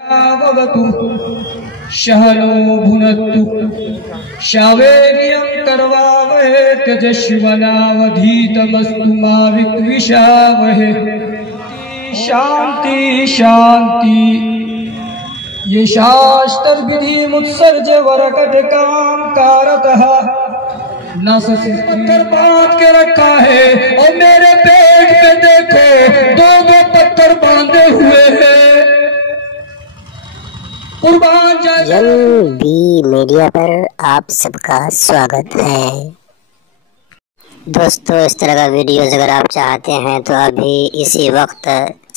वतु शहनो भुनत्तु शावेर्यं करवावहे त्यजस्वनावधीतमस्तु मा विद्विषावहे। शांति शांति। ये शास्त्र विधि मुत्सर्ज वरकट काम कारतः न पत्थर बांध के रखा है और मेरे पेट पे देखो दो दो पत्थर बांधे हुए हैं। कुर्बान बी मीडिया पर आप सबका स्वागत है। दोस्तों, इस तरह का वीडियोस अगर आप चाहते हैं तो अभी इसी वक्त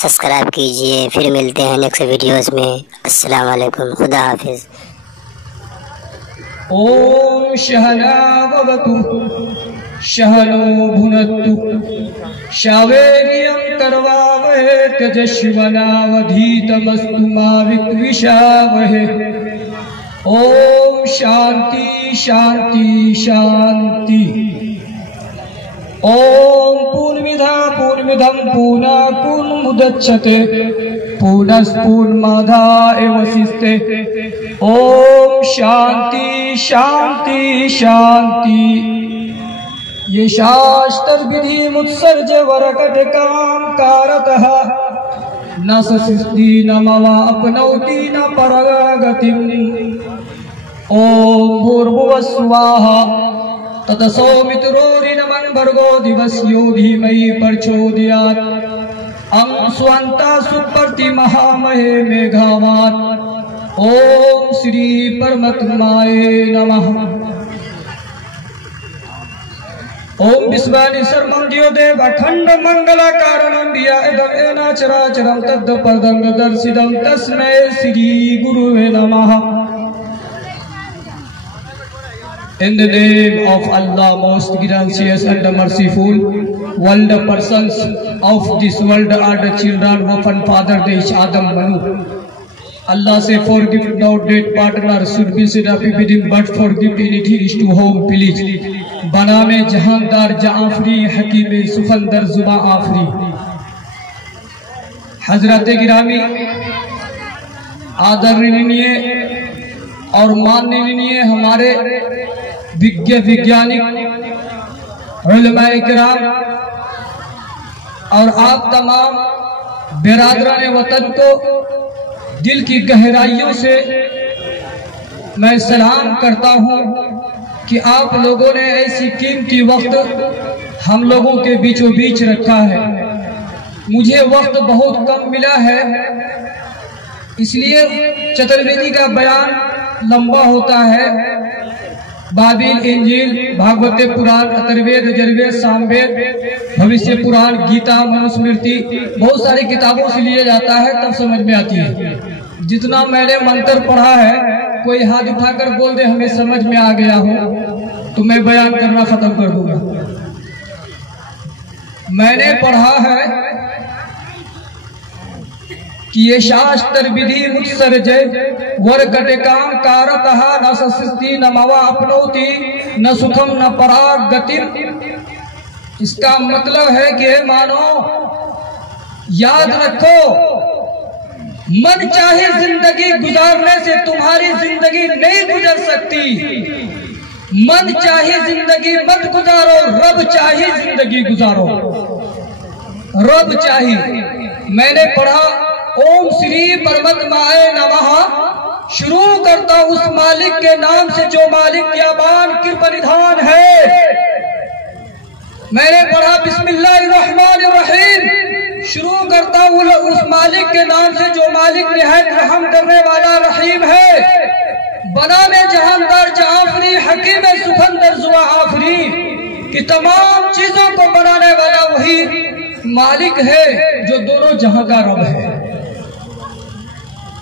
सब्सक्राइब कीजिए। फिर मिलते हैं नेक्स्ट वीडियोस में। अस्सलाम वालेकुम, खुदा हाफिज। ओम शहनावतु शहनो भुनत्तु शावेर्यं करवावहे त्यजस्वनावधीतमस्तु मा विद्विषावहे। ओम शांति शांति शांति। ओम पूर्णमिदं पूर्णमिदं पूर्णात् पूर्णमुदच्यते पूर्णस्पूर्णमादाय वसिष्ठते। ओम शांति शांति शांति। ये शास्त्र विधि मुत्सर्ज वरकट काम कारतः न सृष्टि न मवाप्नोति न परगतिम्। ओम भूर्भुवः स्वाहा तत्सवितुर्वरेण्यं भर्गो दिवस्यो धीमहि प्रचोदयात्। अं स्वान्ता सुपर्ति महामहे मेघावान्। ओम श्री परमात्माय नमः। ओम विश्वानि सर्वं द्योदेव अखंड मंगल कारणं इदमेना चराचरं तद्पदं दर्शितं तस्मै श्री गुरुवे नमः। In the name of Allah, most gracious and merciful, all the persons of this world are the children of one father, the Adam Manu. Allah say, forgive no dead partner should be said up with him, but forgiveness is to whom please. बना में जहानदार जाफरी हकीम सुफंदर जुबा आफरी। हजरत गिरामी आदरणीय और माननीय हमारे विज्ञ वैज्ञानिक उलमाए किराम और आप तमाम बिरादरान वतन को दिल की गहराइयों से मैं सलाम करता हूं कि आप लोगों ने ऐसी कीमती वक्त हम लोगों के बीचों बीच रखा है। मुझे वक्त बहुत कम मिला है, इसलिए चतुर्वेदी का बयान लंबा होता है। बाबिल, इंजील, भागवत पुराण, अथर्ववेद, यजुर्वेद, सामवेद, भविष्य पुराण, गीता, मनुस्मृति बहुत सारी किताबों से लिया जाता है, तब समझ में आती है। जितना मैंने मंत्र पढ़ा है, कोई हाथ उठाकर बोल दे हमें समझ में आ गया हो तो मैं बयान करना खत्म कर दूंगा। मैंने पढ़ा है कि ये शास्त्र विधि मुत्सर्ज वरकटकाम कारतः न सृष्टि न मवाप्नोति न सुखम न पराग गतिम्। इसका मतलब है कि मानो याद रखो, मन चाहे जिंदगी गुजारने से तुम्हारी जिंदगी नहीं गुजर सकती। मन चाहे जिंदगी मत गुजारो, रब चाहे जिंदगी गुजारो। रब चाहे। मैंने पढ़ा ओम श्री परमात्माय नमः। शुरू करता उस मालिक के नाम से जो मालिक याबान कृपानिधान है। मैंने पढ़ा बिस्मिल्लाहिर्रहमानिर्रहीम। शुरू करता हूँ उस मालिक के नाम से जो मालिक निहायत रहम करने वाला रहीम है। बना में जहानदार जाफरी हकीम सुफंदर जुआ आफरी कि तमाम चीजों को बनाने वाला वही मालिक है जो दोनों जहां का रब है।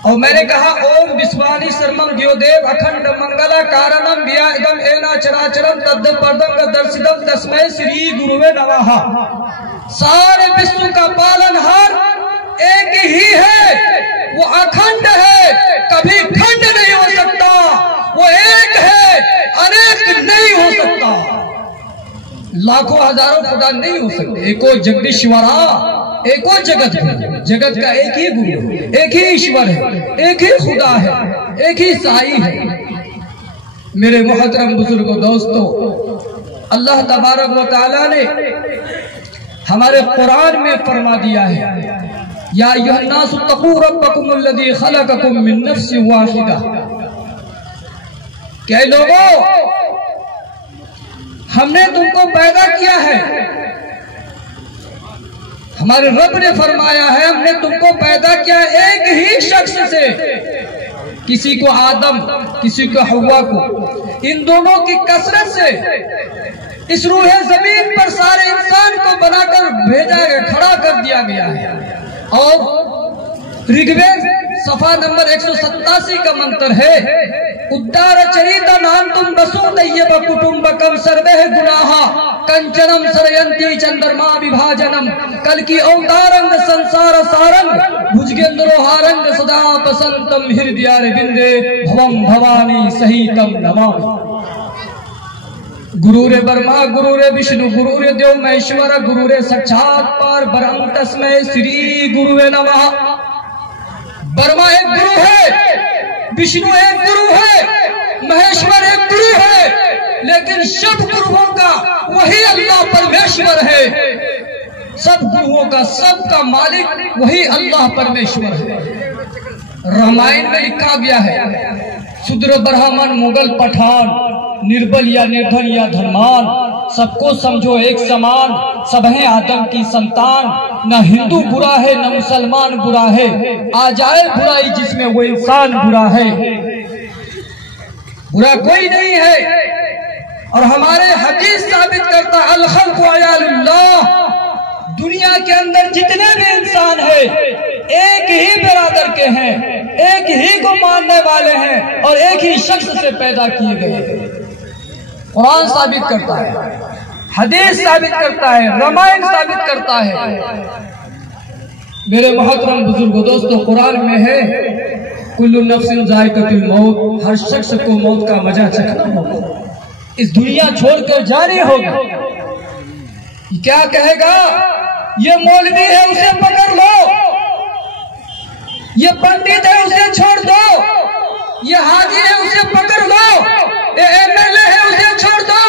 और मैंने कहा ओम विश्वानि सर्वं द्योदेव अखंड मंगल कारणं इदम एना चराचरं तद्पदं दर्शितं तस्मै श्री गुरुवे नमः। सारे विश्व का पालनहार एक ही है, वो अखंड है, कभी खंड नहीं हो सकता। वो एक है, अनेक नहीं हो सकता। लाखों हजारों खुदा नहीं हो सकते। एको जगदीश्वरा एक और जगत है, जगत का एक ही गुरु, एक ही ईश्वर है, एक ही खुदा है, एक ही साई है। मेरे मोहतरम बुजुर्गों, दोस्तों, अल्लाह तबारक व तआला ने हमारे कुरान में फरमा दिया है, या अय्युहन्नासु तक़ू रब्बकुमुल्लज़ी खलक़कुम मिन नफ्सिन वाहिदा। क्या लोगों, हमने तुमको पैदा किया है। हमारे रब ने फरमाया है, हमने तुमको पैदा किया एक ही शख्स से, किसी को आदम, किसी को हव्वा को। इन दोनों की कसरत से इस रूहे जमीन पर सारे इंसान को बनाकर भेजा गया, खड़ा कर दिया गया है। और ऋग्वेद सफा नंबर 187 का मंत्र है, उद्दार चरिता नाम तुम बसु तय्यब कुटुंबकम सर्वे गुनाहा कंचनम सरयंती चंद्रमा विभाजनम कल की अवतारंग संसार सारंग भुजगेंद्रो हारंग सदा बसंतम हृदय बिंदे भवम भवानी सहितम नमामि। गुरु रे ब्रह्मा, गुरु रे विष्णु, गुरु रे देव महेश्वर, गुरु रे साक्षात पार ब्रह्म तस्मै श्री गुरुवे नमः। ब्रह्मा एक गुरु है, विष्णु एक गुरु है, महेश्वर एक गुरु है, लेकिन सब गुरुओं का वही अल्लाह परमेश्वर है। सब गुरुओं का, सबका मालिक वही अल्लाह परमेश्वर है। रामायण में लिखा गया है, शूद्र ब्राह्मण मुगल पठान, निर्बल या निर्धन या धनवान, सबको समझो एक समान, सब हैं आदम की संतान। न हिंदू बुरा है न मुसलमान बुरा है, आ जाए बुराई जिसमें वो इंसान बुरा है। बुरा कोई नहीं है। और हमारे हदीस साबित करता अल खल्क़ु अयालुल्लाह, दुनिया के अंदर जितने भी इंसान है एक ही बिरादर के हैं, एक ही को मानने वाले हैं और एक ही शख्स से पैदा किए गए। कुरान साबित करता है, हदीस साबित करता है, रामायण साबित करता है। मेरे मोहतरम बुजुर्गों, दोस्तों, कुरान में है कुल्लु नफ्सिन ज़ाइक़तुल मौत, हर शख्स को मौत का मजा चखना होगा, इस दुनिया छोड़कर जाने होगा। क्या कहेगा? ये मौलवी है उसे पकड़ लो, ये पंडित है उसे छोड़ दो, ये हाजी है उसे पकड़ लो, ये एमएलए है उसे छोड़ दो।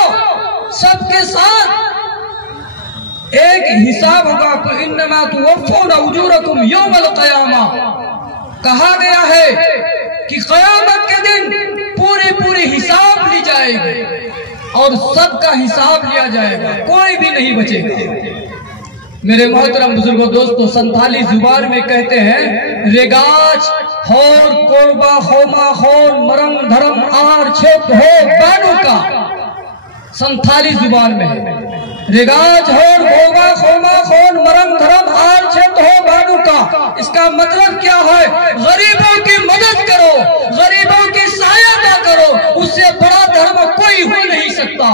सबके साथ एक हिसाब होगा। कुल इन्नमा तुवफ़्फ़ूना उजूरकुम यौमल क़यामा। कहा गया है कि क़यामत के दिन पूरी पूरी हिसाब ली जाएगी और सबका हिसाब लिया जाएगा, कोई भी नहीं बचेगा। मेरे मोहतरम बुजुर्गों, दोस्तों, संथाली जुबान में कहते हैं रेगाज होर कोरबा होमा होर मरम धरम आर छेद हो बानू का। संथाली जुबान में रेगाज होर होगा होमा होर मरम धरम आर छेद हो बानू का। इसका मतलब क्या है? गरीबों की मदद करो, गरीबों की सहायता करो, उससे बड़ा धर्म कोई हो नहीं सकता।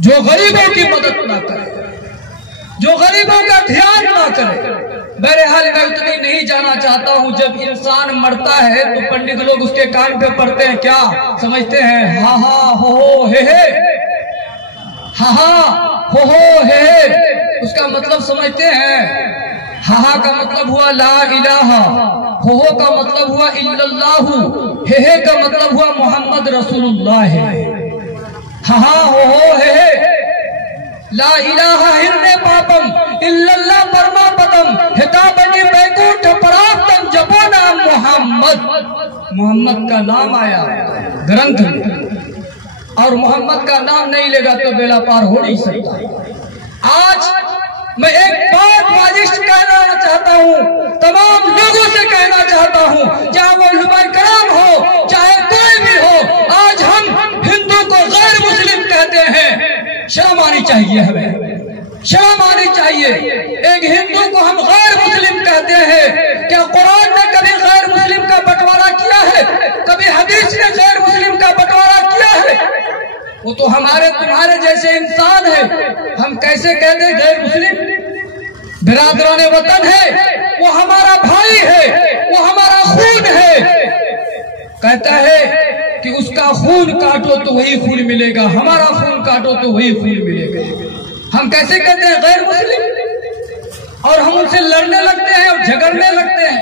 जो गरीबों की मदद ना करे, जो गरीबों का ध्यान ना करे। बहरहाल मैं उतनी नहीं जाना चाहता हूँ। जब इंसान मरता है तो पंडित लोग उसके कान पे पढ़ते हैं, क्या समझते हैं? हा हा हो हे, हा हा हो हे, उसका मतलब समझते हैं। हा का मतलब हुआ ला इलाहा, हो का मतलब हुआ इल्लल्लाहु, हे का मतलब हुआ मोहम्मद रसूलुल्लाह है। हा हो हे, ला इलाहा हिरने पापम इल्लल्लाह परमापदम हिताबनी बैकुंठ पराक्तम जपो नाम मोहम्मद। मोहम्मद का नाम आया ग्रंथ में, और मोहम्मद का नाम नहीं लेगा तो बेड़ा पार हो नहीं सकता। आज मैं एक बात वाजिश कहना चाहता हूँ, तमाम लोगों से कहना चाहता हूँ, चाहे वो उलमा कराम हो, चाहे कोई भी हो, आज हम हिंदू को गैर मुस्लिम कहते हैं। शर्म आनी चाहिए, हमें शर्म आनी चाहिए। एक हिंदू को हम गैर मुस्लिम कहते हैं। क्या कुरान ने कभी गैर मुस्लिम का बंटवारा किया है? कभी हदीस ने गैर मुस्लिम का बंटवारा किया है? वो तो हमारे तुम्हारे जैसे इंसान है। हम कैसे कहते हैं गैर मुस्लिम? बिरादराने वतन है, वो हमारा भाई है, वो हमारा खून है। कहता है कि उसका खून काटो तो वही खून मिलेगा, हमारा खून काटो तो वही खून मिलेगा। हम कैसे कहते हैं गैर मुस्लिम? और हम उनसे लड़ने लगते हैं और झगड़ने लगते हैं।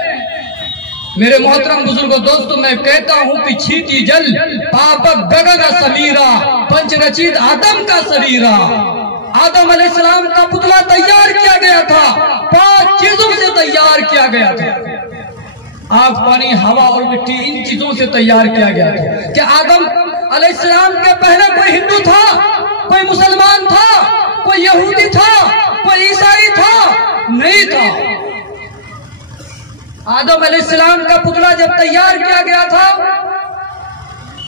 मेरे मोहतरम बुजुर्गों दोस्तों, मैं कहता हूं कि छीटी जल पापक गगन समीरा, पंचरचित आदम का शरीरा। आदम अलैहिस्सलाम का पुतला तैयार किया गया था, 5 चीजों से तैयार किया गया था। आग, पानी, हवा और मिट्टी, इन चीजों से तैयार किया गया था। क्या आदम अलैहिस्सलाम के पहले कोई हिंदू था, कोई मुसलमान था, कोई यहूदी था, कोई ईसाई था? नहीं था। आदम अलैहिस्सलाम का पुतला जब तैयार किया गया था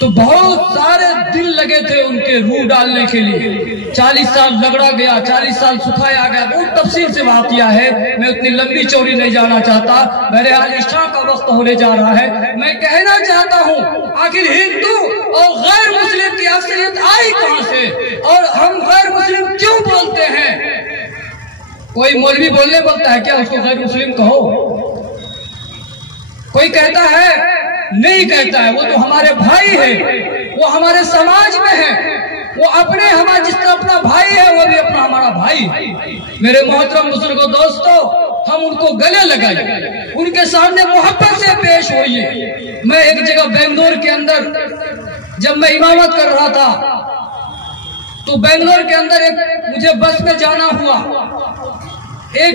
तो बहुत सारे दिन लगे थे उनके रूह डालने के लिए। 40 साल रगड़ा गया, 40 साल सुखाया गया। बहुत तफसील से बात किया है, मैं उतनी लंबी चौड़ी नहीं जाना चाहता। मेरे हाल इशा का वक्त होने जा रहा है। मैं कहना चाहता हूँ, आखिर हिंदू और गैर मुस्लिम की अक्सरियत आई कहां से, और हम गैर मुस्लिम क्यों बोलते हैं? कोई मौलवी बोलने बोलता है क्या उसको गैर मुस्लिम कहो? कोई कहता है? नहीं कहता है। वो तो हमारे भाई है, वो हमारे समाज में है, वो अपने हमारा जिस तरह अपना भाई है वो भी अपना हमारा भाई। मेरे मोहतरम बुजुर्गों दोस्तों, हम उनको गले लगाइए, उनके सामने मोहब्बत से पेश होइए। मैं एक जगह बेंगलोर के अंदर जब मैं इमामत कर रहा था तो बेंगलोर के अंदर एक मुझे बस में जाना हुआ। एक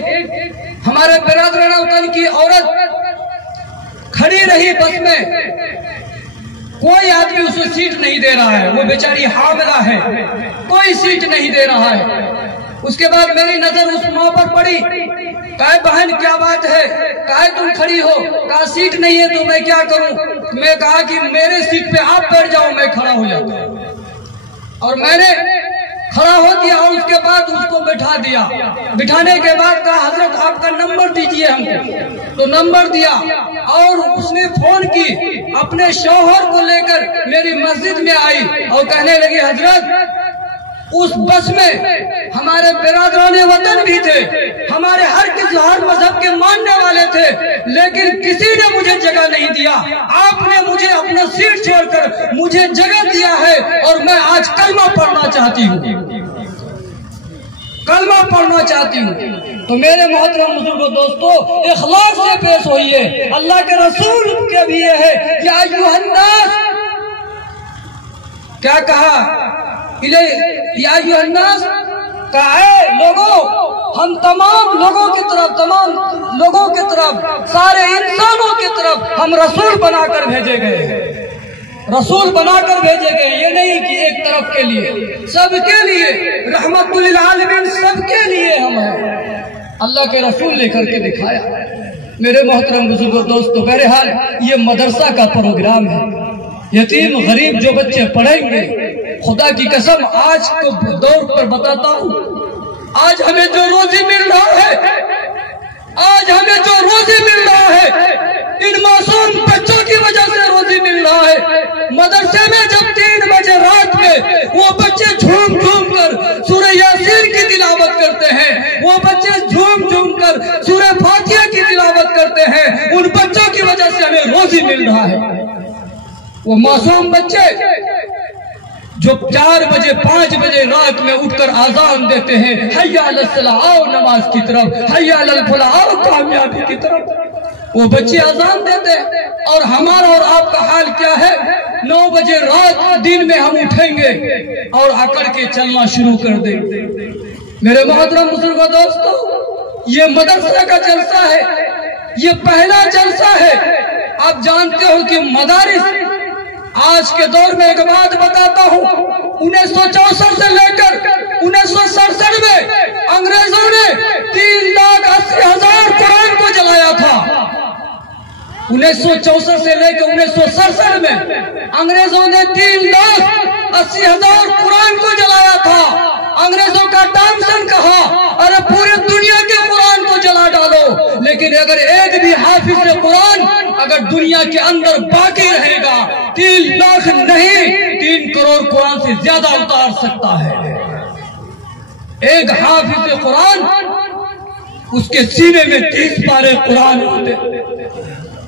हमारे बिरादराना वतन की औरत खड़ी रही बस में, कोई आदमी उसको सीट नहीं दे रहा है, वो बेचारी हामिला है, कोई सीट नहीं दे रहा है। उसके बाद मेरी नजर उस माँ पर पड़ी। कहा बहन क्या बात है, कहा तुम खड़ी हो, कहा सीट नहीं है तो मैं क्या करूं? मैं कहा कि मेरे सीट पे आप बैठ जाओ, मैं खड़ा हो जाता। और मैंने खड़ा हो दिया और उसके बाद उसको बैठा दिया। बिठाने के बाद कहा हजरत आपका नंबर दीजिए हमको, तो नंबर दिया। और उसने फोन की, अपने शौहर को लेकर मेरी मस्जिद में आई और कहने लगी हजरत उस बस में हमारे बिरादराने वतन भी थे, हमारे हर मजहब के मानने वाले थे, लेकिन किसी ने मुझे जगह नहीं दिया। आपने मुझे अपना सीट छोड़कर मुझे जगह दिया है और मैं आज कलमा पढ़ना चाहती हूँ, कलमा पढ़ना चाहती हूँ। तो मेरे मोहतरम बुजुर्गों दोस्तों, इखलास से पेश होइए। अल्लाह के रसूल के भी ये है, या अय्युहन्नास, क्या कहा? या अय्युहन्नास, कहा लोगों, हम तमाम लोगों की तरफ, सारे इंसानों की तरफ हम रसूल बनाकर भेजे गए, रसूल बनाकर भेजे गए। ये नहीं कि एक तरफ के लिए, सबके लिए, रहमतुल लिल आलमीन, सबके लिए हम हैं। अल्लाह के रसूल लेकर के दिखाया। मेरे मोहतरम बुजुर्गों दोस्तों, बहरहाल ये मदरसा का प्रोग्राम है। यतीम गरीब जो बच्चे पढ़ेंगे, खुदा की कसम आज को दौर पर बताता हूँ, आज हमें जो रोजी मिल रहा है, आज हमें जो रोजी मिल रहा है, इन मासूम बच्चों की वजह से रोजी मिल रहा है। मदरसे में जब 3 बजे रात में वो बच्चे झूम झूम कर सूरह यासीन की तिलावत करते हैं, वो बच्चे झूम झूम कर सूरह फातिहा की तिलावत करते हैं, उन बच्चों की वजह से हमें रोजी मिल रहा है। वो मासूम बच्चे जो 4 बजे 5 बजे रात में उठकर आजान देते हैं, हय्या अलल सलाह, आओ नमाज की तरफ, हय्या अलल फलाह, आओ कामयाबी की तरफ, वो बच्चे आजान देते हैं। और हमारा और आपका हाल क्या है? 9 बजे रात दिन में हम उठेंगे और आकर के चलना शुरू कर देंगे। मेरे मोहतरम बुजुर्गों दोस्तों, ये मदरसा का जलसा है, ये पहला जलसा है। आप जानते हो कि मदारिस, आज के दौर में एक बात बताता हूँ, 1964 से लेकर 1967 में अंग्रेजों ने 3,80,000 कुरान को जलाया था। 1964 से लेकर 1967 में अंग्रेजों ने 3,80,000 कुरान को जलाया था। अंग्रेजों का टॉमसन कहा, अरे पूरे दुनिया के कुरान को जला डालो, लेकिन अगर एक भी हाफिज कुरान अगर दुनिया के अंदर बाकी रहेगा, 3 लाख नहीं 3 करोड़ कुरान से ज्यादा उतार सकता है। एक हाफिज कुरान, उसके सीने में 30 पारे कुरान होते।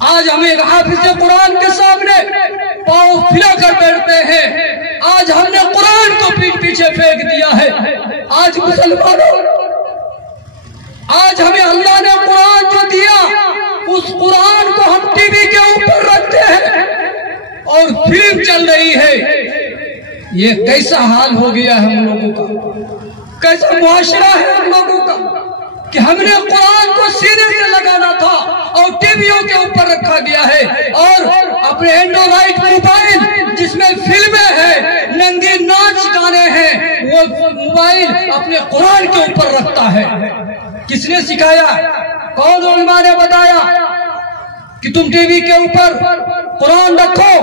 आज हम एक हाफिज कुरान के सामने पांव फैला कर बैठते हैं। आज हमने कुरान को पीठ पीछे फेंक दिया है। आज मुसलमानों, आज हमें अल्लाह ने कुरान जो दिया, उस कुरान को हम टीवी के ऊपर रखते हैं और फिल्म चल रही है। ये कैसा हाल हो गया है हम लोगों का, कैसा मुआशरा है हम लोगों का कि हमने कुरान को सीने से लगाना था और टीवियों के ऊपर रखा गया है। और अपने एंड्रॉइड मोबाइल जिसमें फिल्में हैं, नंगे नाच गाने हैं, वो मोबाइल अपने कुरान के ऊपर रखता है। किसने सिखाया? कौन उलमा ने बताया कि तुम टीवी के ऊपर कुरान रखो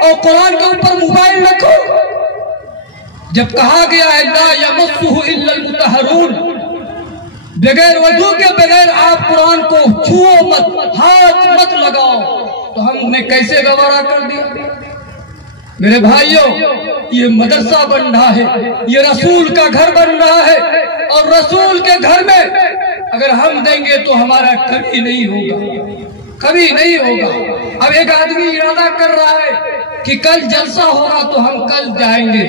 और कुरान के ऊपर मोबाइल रखो? जब कहा गया है ला यमस्सुहु इल्लल मुतहहरून, बगैर वजू के बगैर आप कुरान को छुओ मत, हाथ मत लगाओ, तो हमने कैसे गवारा कर दिया? मेरे भाइयों, ये मदरसा बन रहा है, ये रसूल का घर बन रहा है, और रसूल के घर में अगर हम देंगे तो हमारा कभी नहीं होगा, कभी नहीं होगा। अब एक आदमी इरादा कर रहा है कि कल जलसा होगा तो हम कल जाएंगे,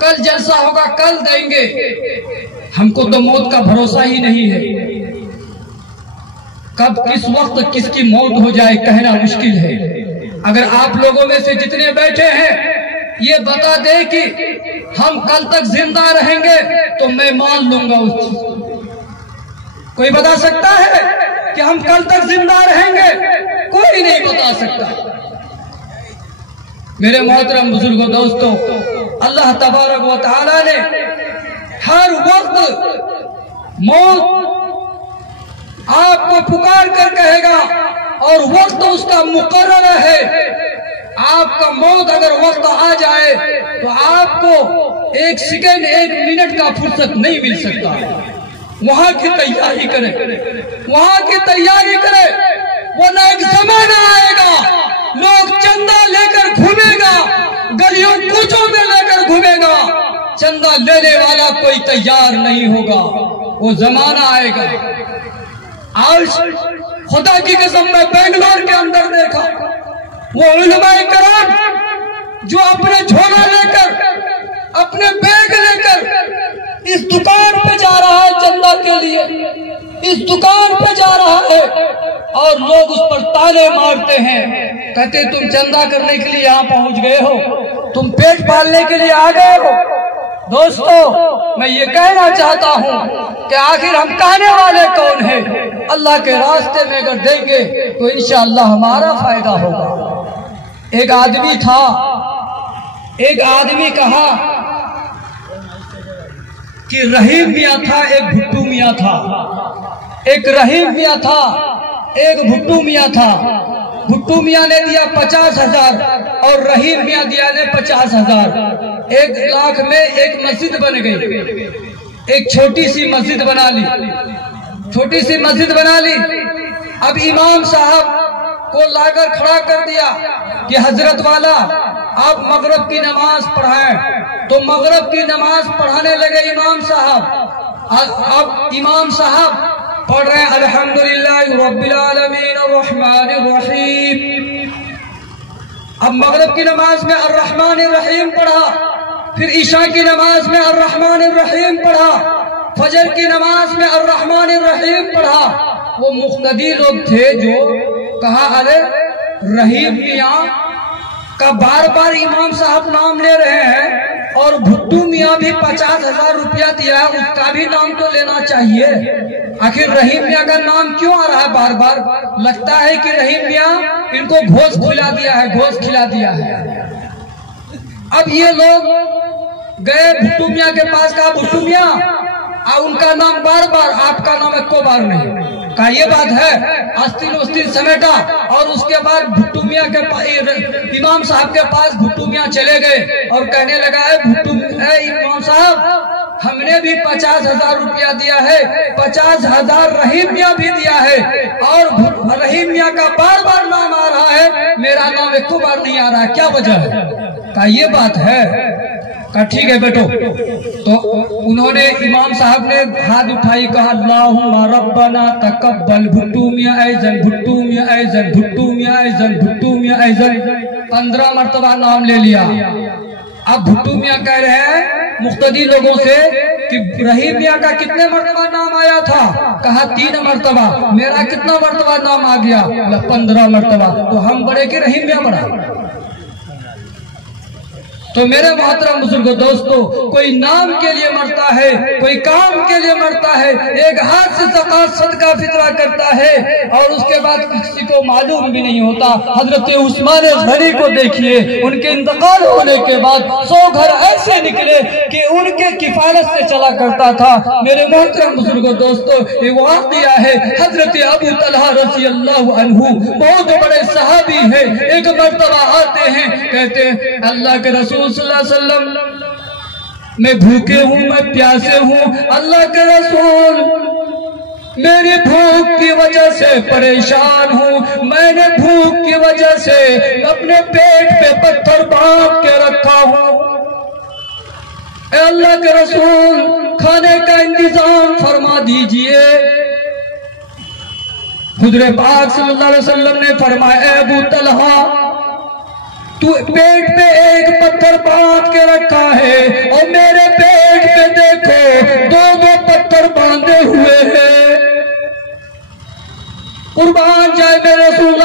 कल जलसा होगा कल देंगे। हमको तो मौत का भरोसा ही नहीं है, कब किस वक्त किसकी मौत हो जाए कहना मुश्किल है। अगर आप लोगों में से जितने बैठे हैं ये बता दे कि हम कल तक जिंदा रहेंगे तो मैं मान लूंगा उस चीज को। कोई बता सकता है कि हम कल तक जिंदा रहेंगे? कोई नहीं बता सकता। मेरे मोहतरम बुजुर्गों, दोस्तों, अल्लाह तबारक व तआला ने हर वक्त मौत आपको पुकार कर कहेगा और वक्त उसका मुकर्रर है। आपका मौत अगर वक्त आ जाए तो आपको एक सेकंड, एक मिनट का फुर्सत नहीं मिल सकता। वहां की तैयारी करें, वहां की तैयारी करें, वरना एक जमाना आएगा लोग चंदा लेकर घूमेगा, गलियों कूचों में लेकर घूमेगा, चंदा लेने वाला कोई तैयार नहीं होगा। वो जमाना आएगा। आज खुदा की कसम मैं बेंगलोर के अंदर देखा, वो उलमाए कराम जो अपने झोला लेकर, अपने बैग लेकर इस दुकान पे जा रहा है चंदा के लिए, इस दुकान पे जा रहा है और लोग उस पर ताले मारते हैं, कहते तुम चंदा करने के लिए यहाँ पहुंच गए हो, तुम पेट पालने के लिए आ गए हो। दोस्तों, मैं ये कहना चाहता हूँ कि आखिर हम कहने वाले कौन हैं? अल्लाह के रास्ते में अगर देंगे तो इंशाअल्लाह हमारा फायदा होगा। एक आदमी था, एक आदमी कहा कि रहीम मियाँ था, एक भुट्टू मियाँ था। एक रहीम मियाँ था, एक भुट्टू मियाँ था। भुट्टू मियाँ ने दिया 50,000 और रहीम मियाँ दिया ने 50,000। 1 लाख में एक मस्जिद बन गई। एक छोटी सी मस्जिद बना ली, छोटी सी मस्जिद बना ली। अब इमाम साहब को लाकर खड़ा कर दिया कि हजरत वाला आप मगरिब की नमाज पढ़ाएं। तो मगरिब की नमाज पढ़ाने लगे इमाम साहब। अब इमाम साहब पढ़ रहे हैं अल्हम्दुलिल्लाह रब्बिल आलमीन अर्रहमानिर रहीम। अब मगरिब की नमाज में अर्रहमानिर रहीम पढ़ा, फिर ईशा की नमाज में अर्रहमानिर रहीम पढ़ा, फजर की नमाज में अर्रहमानिर रहीम पढ़ा। वो मुख्तदी लोग थे जो कहा अरे रहीम मियाँ का बार बार इमाम साहब नाम ले रहे हैं और भुट्टू मियाँ भी 50,000 रुपया दिया है, उसका भी नाम तो लेना चाहिए। आखिर रहीम मियाँ का नाम क्यों आ रहा है बार बार? लगता है कि रहीम मियाँ इनको घोष खिला दिया है, घोष खिला दिया है। अब ये लोग गए भुट्टू मियाँ के पास, कहा भुट्टू मियाँ उनका नाम बार बार, आपका नाम एको बार नहीं। कहा ये बात है। आस्तीन उस्तीन समेटा और उसके बाद भुट्टू मियाँ के इमाम साहब के पास भुट्टू मियाँ चले गए और कहने लगा है भुट्टू इमाम साहब, हमने भी 50,000 रुपया दिया है, 50,000 रहीम मियाँ भी दिया है और रहीम मियाँ का बार बार नाम आ रहा है, मेरा नाम एको बार नहीं आ रहा है, क्या वजह है? कहा ये बात है। कहा ठीक है बेटो। तो उन्होंने इमाम साहब ने हाथ उठाई, कहा अल्लाहुम्मा रब्बना तकब्बल भुट्टू मियाँ ऐज़न, भुट्टू मियाँ ऐज़न, भुट्टू मियाँ ऐज़न, भुट्टू मियाँ ऐज़न। 15 मरतबा नाम ले लिया। अब भुट्टू मियाँ कह रहे हैं मुख्तदी लोगों से कि कि रहीम मियाँ का कितने मर्तबा नाम आया था? कहा 3 मर्तबा। मेरा कितना मर्तबा नाम आ गया? 15 मर्तबा। तो हम बड़े कि रहीम मियाँ बड़ा? तो मेरे मोहतरम बुजुर्गो दोस्तों, कोई नाम के लिए मरता है, कोई काम के लिए मरता है, एक हाथ से सदका फितरा करता है और उसके बाद किसी को मालूम भी नहीं होता। हजरत उस्मान गनी को देखिए, उनके इंतकाल होने के बाद 100 घर ऐसे निकले कि उनके किफायत से चला करता था। मेरे मोहतरम बुजुर्गो दोस्तों, ये वाक़िया है हजरत अबू तलहा रज़ी अल्लाहु अन्हु, बहुत बड़े सहाबी है। एक मर्तबा आते हैं, कहते हैं अल्लाह के रसूल सल्लल्लाहु अलैहि वसल्लम, मैं भूखे हूँ, मैं प्यासे हूँ, अल्लाह के रसूल मेरी भूख की वजह से परेशान हूँ, मैंने भूख की वजह से अपने पेट पे पत्थर बांध के रखा हूँ। अल्लाह के रसूल खाने का इंतजाम फरमा दीजिए। हुज़ूर पाक सल्लल्लाहु अलैहि वसल्लम ने फरमाया, अबू तलहा तू पेट पे एक पत्थर बांध के रखा है और मेरे पेट पे देखो 2-2 पत्थर बांधे हुए हैं। कुर्बान जाए मेरे रसूल